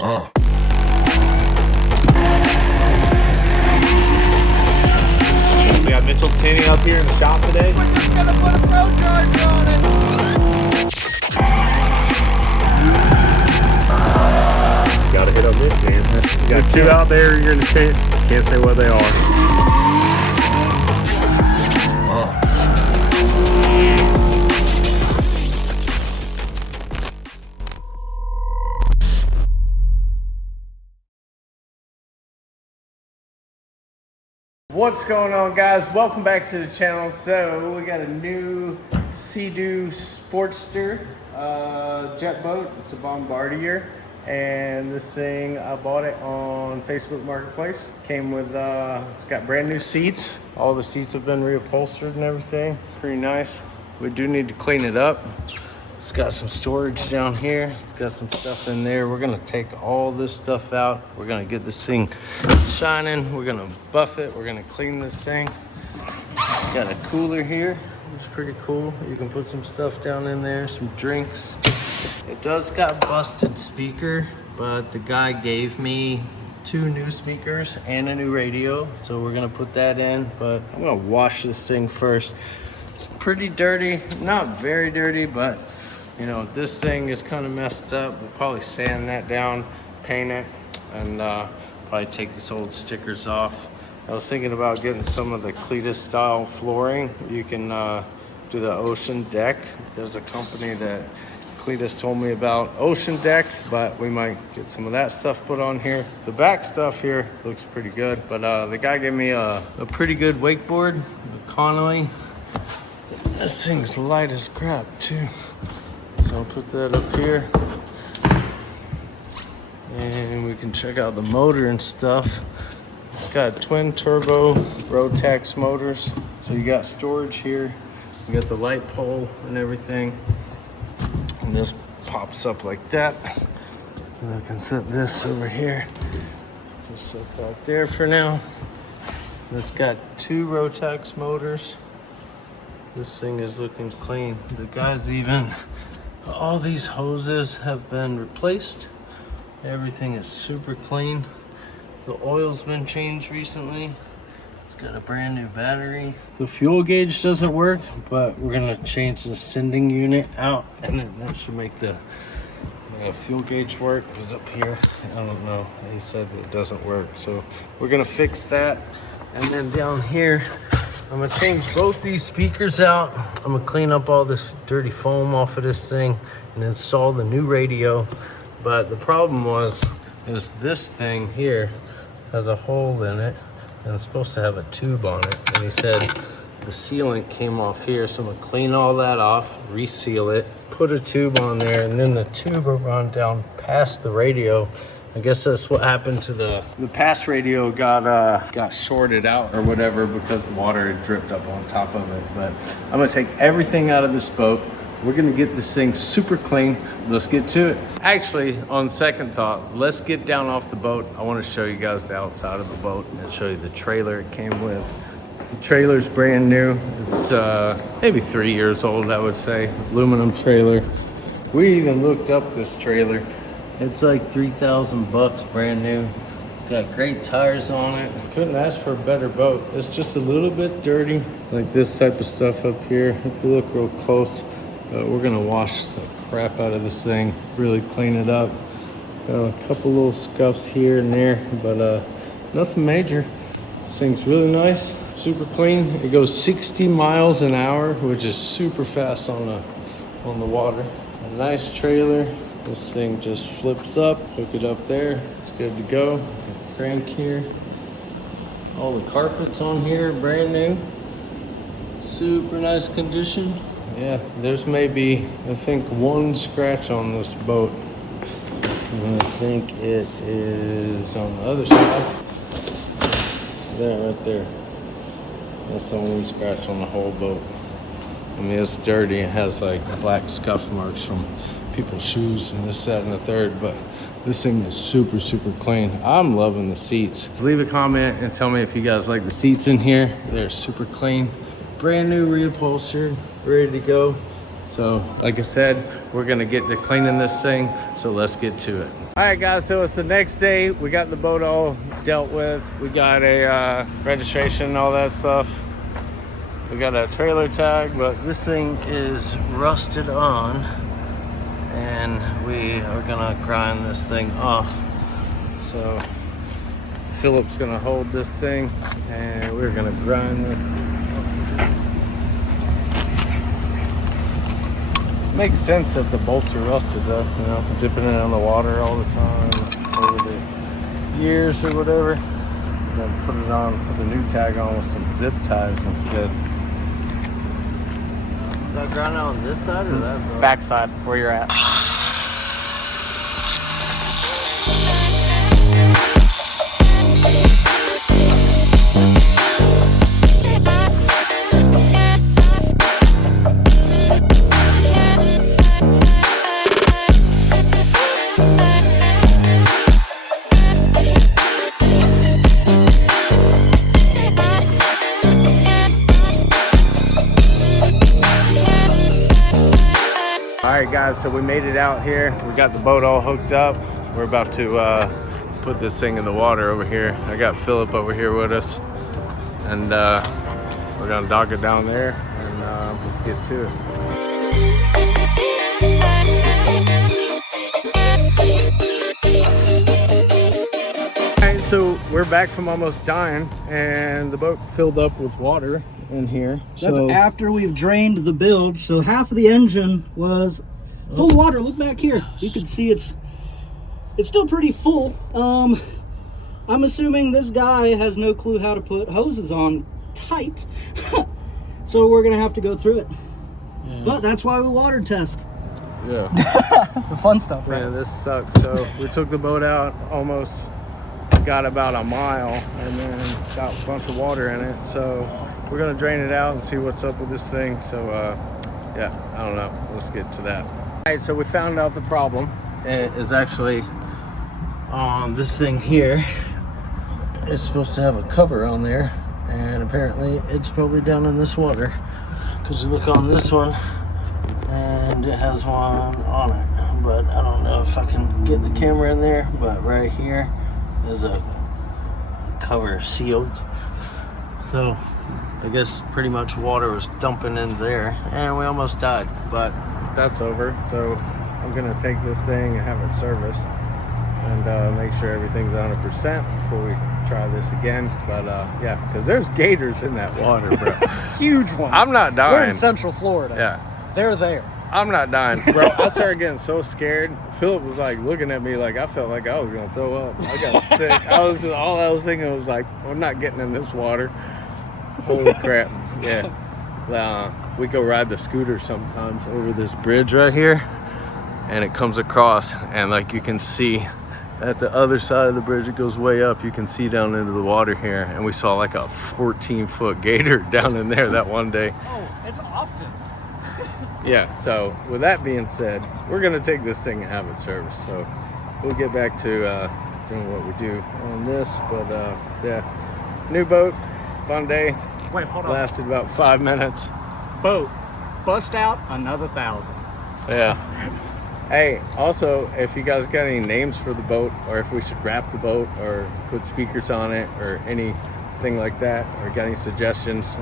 We got Mitchell's tanning up here in the shop today. We're just gonna put a pro charger on it. Gotta hit up this, man. You got two out there, you're in the tent. Can't say what they are. What's going on, guys? Welcome back to the channel. So we got a new Seadoo Speedster jet boat. It's a Bombardier, and this thing I bought it on Facebook Marketplace. Came with it's got brand new seats. All the seats have been reupholstered and everything. Pretty nice. We do need to clean it up. It's got some storage down here. It's got some stuff in there. We're gonna take all this stuff out. We're gonna get this thing shining. We're gonna buff it. We're gonna clean this thing. It's got a cooler here, which is pretty cool. You can put some stuff down in there, some drinks. It does got busted speaker, but the guy gave me 2 new speakers and a new radio. So we're gonna put that in, but I'm gonna wash this thing first. It's pretty dirty, not very dirty, but you know, this thing is kind of messed up. We'll probably sand that down, paint it, and probably take this old stickers off. I was thinking about getting some of the Cletus style flooring. You can do the Ocean Deck. There's a company that Cletus told me about, Ocean Deck, but we might get some of that stuff put on here. The back stuff here looks pretty good, but the guy gave me a pretty good wakeboard, a Connolly. This thing's light as crap too. So I'll put that up here. And we can check out the motor and stuff. It's got twin turbo Rotax motors. So you got storage here. You got the light pole and everything. And this pops up like that. And I can set this over here. Just set that there for now. And it's got 2 Rotax motors. This thing is looking clean. The guys even, all these hoses have been replaced. Everything is super clean. The oil's been changed recently. It's got a brand new battery. The fuel gauge doesn't work, but we're gonna change the sending unit out, and then that should make the fuel gauge work. Because up here, I don't know, he said it doesn't work. So we're gonna fix that. And then down here, I'm gonna change both these speakers out. I'm gonna clean up all this dirty foam off of this thing and install the new radio. But the problem is this thing here has a hole in it, and it's supposed to have a tube on it. And he said the sealant came off here, so I'm gonna clean all that off, reseal it, put a tube on there, and then the tube will run down past the radio. I guess that's what happened to the past radio got shorted out or whatever because water had dripped up on top of it. But I'm gonna take everything out of this boat. We're gonna get this thing super clean. Let's get to it. Actually, on second thought, let's get down off the boat. I wanna show you guys the outside of the boat and show you the trailer it came with. The trailer's brand new. It's maybe 3 years old, I would say. Aluminum trailer. We even looked up this trailer. It's like 3,000 bucks, brand new. It's got great tires on it. Couldn't ask for a better boat. It's just a little bit dirty, like this type of stuff up here. If you look real close, we're gonna wash the crap out of this thing, really clean it up. It's got a couple little scuffs here and there, but nothing major. This thing's really nice, super clean. It goes 60 miles an hour, which is super fast on the water. A nice trailer. This thing just flips up, hook it up there, it's good to go. Got the crank here. All the carpets on here, brand new. Super nice condition. Yeah, there's maybe, I think, 1 scratch on this boat. And I think it is on the other side. There, right there. That's the only scratch on the whole boat. I mean, it's dirty. It has like black scuff marks from people's shoes and this, that, and the third, but this thing is super, super clean. I'm loving the seats. Leave a comment and tell me if you guys like the seats in here. They're super clean. Brand new reupholstered, ready to go. So, like I said, we're gonna get to cleaning this thing, so let's get to it. All right, guys, so it's the next day. We got the boat all dealt with. We got a registration and all that stuff. We got a trailer tag, but this thing is rusted on, and we are gonna grind this thing off. So, Philip's gonna hold this thing, and we're gonna grind this. Makes sense that the bolts are rusted though, you know, dipping it in the water all the time over the years or whatever. Then put it on, put the new tag on with some zip ties instead. Is that ground on this side or that side? Back side, where you're at. Alright guys, so we made it out here. We got the boat all hooked up. We're about to put this thing in the water over here. I got Philip over here with us. And we're gonna dock it down there and let's get to it. Alright, so we're back from almost dying and the boat filled up with water in here. That's after we've drained the bilge, so half of the engine was full of water. Look back here. You can see it's still pretty full. I'm assuming this guy has no clue how to put hoses on tight. So we're gonna have to go through it. Yeah. But that's why we water test. Yeah. The fun stuff, right? Man, this sucks. So we took the boat out, almost got about a mile, and then got a bunch of water in it. So we're gonna drain it out and see what's up with this thing. So yeah, I don't know. Let's get to that. All right, so we found out the problem. It is actually on this thing here. It's supposed to have a cover on there, and apparently it's probably down in this water. Because you look on this one, and it has one on it. But I don't know if I can get the camera in there. But right here is a cover sealed. So I guess pretty much water was dumping in there, and we almost died, but that's over. So I'm gonna take this thing and have it serviced and make sure everything's 100% before we try this again. But yeah, because there's gators in that water, bro. Huge ones. I'm not dying. We're in Central Florida. Yeah, They're there. I'm not dying, bro. I started getting so scared. Philip was like looking at me like I felt like I was gonna throw up. I got sick. All I was thinking was like, I'm not getting in this water. Holy crap. Yeah. We go ride the scooter sometimes over this bridge right here, and it comes across, and like you can see at the other side of the bridge, it goes way up. You can see down into the water here, and we saw like a 14-foot gator down in there that one day. Oh, it's often. Yeah, so with that being said, we're gonna take this thing and have it serviced. So we'll get back to doing what we do on this. But yeah, new boat, fun day. Wait, hold on. Lasted about 5 minutes. Boat. Bust out another 1,000. Yeah. Hey, also, if you guys got any names for the boat, or if we should wrap the boat or put speakers on it or anything like that, or got any suggestions,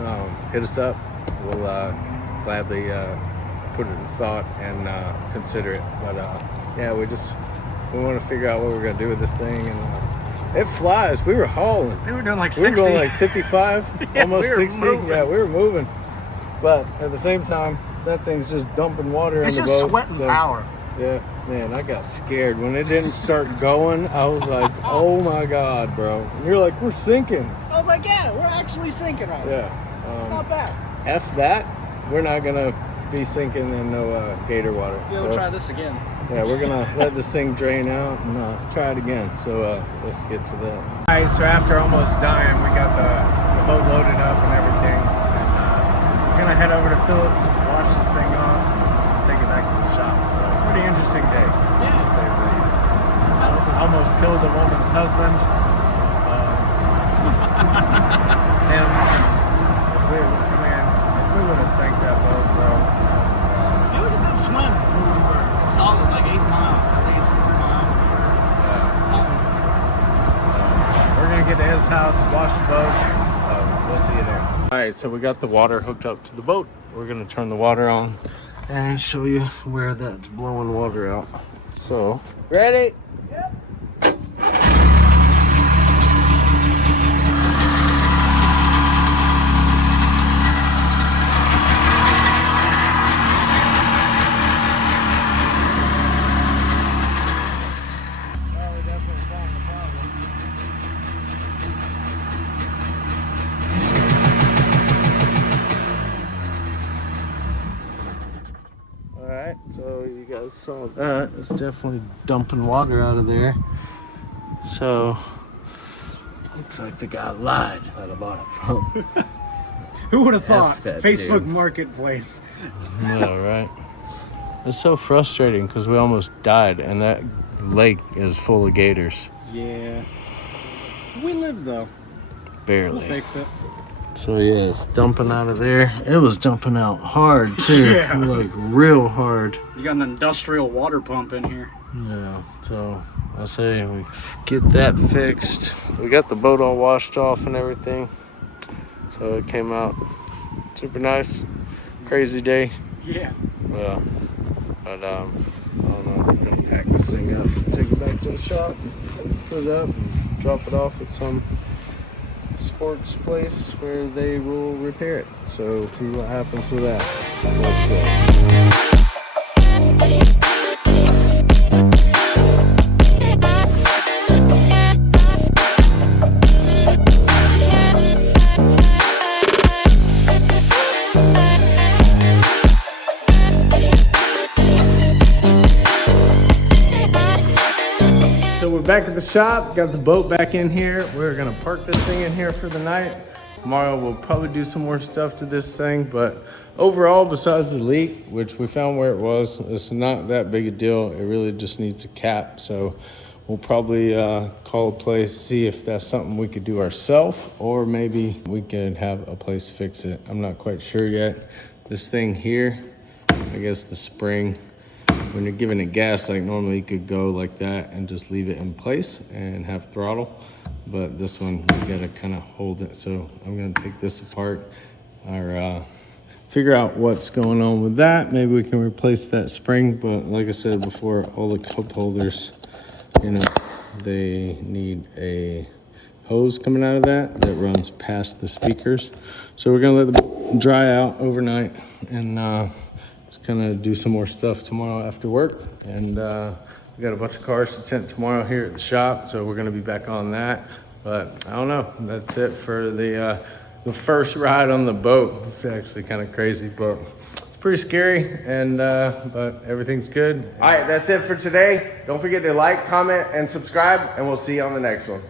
hit us up. We'll gladly put it in thought and consider it. But yeah, we want to figure out what we're gonna do with this thing, and it flies. We were hauling. We were doing like We 60. were going like 55, Yeah, almost we were 60. moving. Yeah, we were moving. But at the same time, that thing's just dumping water It's on the just boat. sweating power. Yeah, man, I got scared. When it didn't start going, I was like, oh my God, bro. And you're like, we're sinking. I was like, yeah, we're actually sinking right now. Yeah. It's not bad. F that. We're not going to be sinking in no gator water. Yeah, we'll So, try this again. Yeah, we're going to let this thing drain out and try it again. So let's get to that. All right, so after almost dying, we got the boat loaded up and everything. And we're going to head over to Phillips, wash this thing off, and take it back to the shop. So pretty interesting day, to say the least. Almost killed a woman's husband. And if we would have sank that boat, bro. Mario's house, wash the boat. We'll see you there. All right, so we got the water hooked up to the boat. We're gonna turn the water on and show you where that's blowing water out. So, ready? Yep. Alright, so you guys saw that. It's definitely dumping water out of there. So, looks like the guy lied that I bought it from. Who would have thought? that Facebook dude. Marketplace. Yeah, right. It's so frustrating because we almost died, and that lake is full of gators. Yeah. We live though. Barely. We'll fix it. So yeah, it's dumping out of there. It was dumping out hard too, Yeah. like real hard. You got an industrial water pump in here. Yeah, so I say we get that fixed. We got the boat all washed off and everything. So it came out super nice. Crazy day. Yeah. Yeah. But I don't know, I'm gonna pack this thing up, take it back to the shop, put it up, and drop it off at some sports place where they will repair it. So see what happens with that. Let's go. So we're back at the shop, got the boat back in here. We're gonna park this thing in here for the night. Tomorrow we'll probably do some more stuff to this thing, but overall, besides the leak, which we found where it was, it's not that big a deal. It really just needs a cap. So we'll probably call a place, see if that's something we could do ourselves, or maybe we could have a place fix it. I'm not quite sure yet. This thing here, I guess the spring, when you're giving it gas, like normally you could go like that and just leave it in place and have throttle. But this one, you gotta kind of hold it. So I'm gonna take this apart or figure out what's going on with that. Maybe we can replace that spring. But like I said before, all the cup holders, you know, they need a hose coming out of that runs past the speakers. So we're gonna let them dry out overnight and just kind of do some more stuff tomorrow after work. And we got a bunch of cars to tint tomorrow here at the shop, so we're gonna be back on that. But I don't know, that's it for the first ride on the boat. It's actually kind of crazy, but it's pretty scary, and but everything's good. All right, that's it for today. Don't forget to like, comment, and subscribe, and we'll see you on the next one.